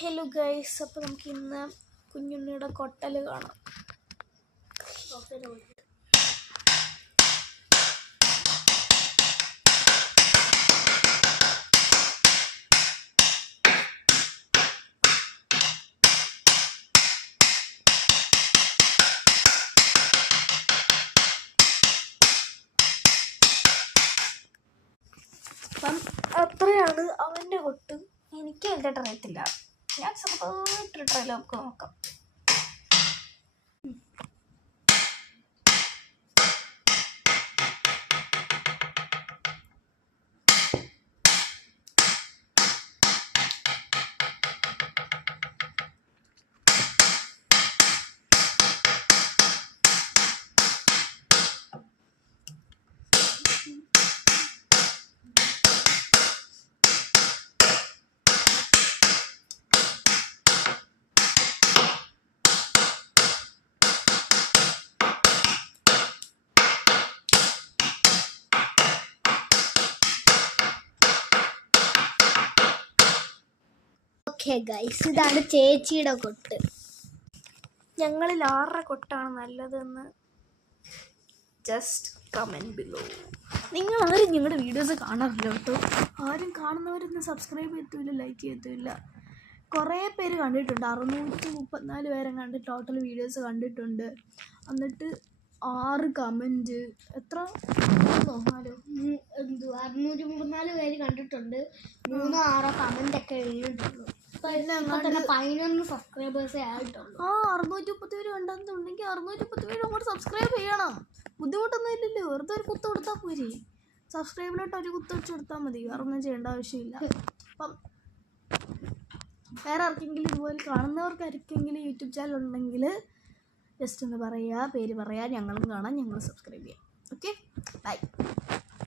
Hello guys, അപ്പോൾ നമുക്ക് ഇന്ന് കുഞ്ഞുണ്ണിയുടെ കൊട്ടൽ കാണാം. അപ്പം അത്രയാണ് അവൻ്റെ കൊട്ട്. എനിക്ക് വലിയ അറിയത്തില്ല, ഞാൻ ചെറുതായിട്ട് ട്രയലൊക്കെ നോക്കാം. ഓക്കെ ഗൈസ്, ഇതാണ് ചേച്ചിയുടെ കൊട്ട്. ഞങ്ങളിൽ ആരുടെ കൊട്ടാണ് നല്ലതെന്ന് ജസ്റ്റ് കമൻറ്റ് ബിലോ. നിങ്ങൾ ആരും ഞങ്ങളുടെ വീഡിയോസ് കാണാറില്ല കേട്ടോ. ആരും കാണുന്നവരൊന്നും സബ്സ്ക്രൈബ് ചെയ്യത്തില്ല, ലൈക്ക് ചെയ്യത്തില്ല. കുറേ പേര് കണ്ടിട്ടുണ്ട്, 634 പേരെ കണ്ട് ടോട്ടൽ വീഡിയോസ് കണ്ടിട്ടുണ്ട്. എന്നിട്ട് 6 കമൻറ്റ്, എത്ര 634 പേര് കണ്ടിട്ടുണ്ട്. 3-6 കമന്റ് ഒക്കെ എഴുതിയിട്ടുള്ളൂ. 11 സബ്സ്ക്രൈബേഴ്സേ ആയിട്ടുള്ളൂ. 630 പേര് കണ്ടെന്നുണ്ടെങ്കിൽ 630 പേര് അങ്ങോട്ട് സബ്സ്ക്രൈബ് ചെയ്യണം. ബുദ്ധിമുട്ടൊന്നും ഇല്ലല്ലോ, വെറുതെ ഒരു കുത്ത് കൊടുത്താൽ പോരെ. സബ്സ്ക്രൈബിലോട്ട് ഒരു കുത്ത് വെച്ച് കൊടുത്താൽ മതി, വേറെ ഒന്നും ചെയ്യേണ്ട ആവശ്യമില്ല. അപ്പം വേറെ ആർക്കെങ്കിലും ഇതുപോലെ കാണുന്നവർക്ക് ആർക്കെങ്കിലും യൂട്യൂബ് ചാനൽ ഉണ്ടെങ്കിൽ ജസ്റ്റ് ഒന്ന് പറയുക, പേര് പറയുക, ഞങ്ങളും കാണാം, ഞങ്ങൾ സബ്സ്ക്രൈബ് ചെയ്യാം. Okay, by.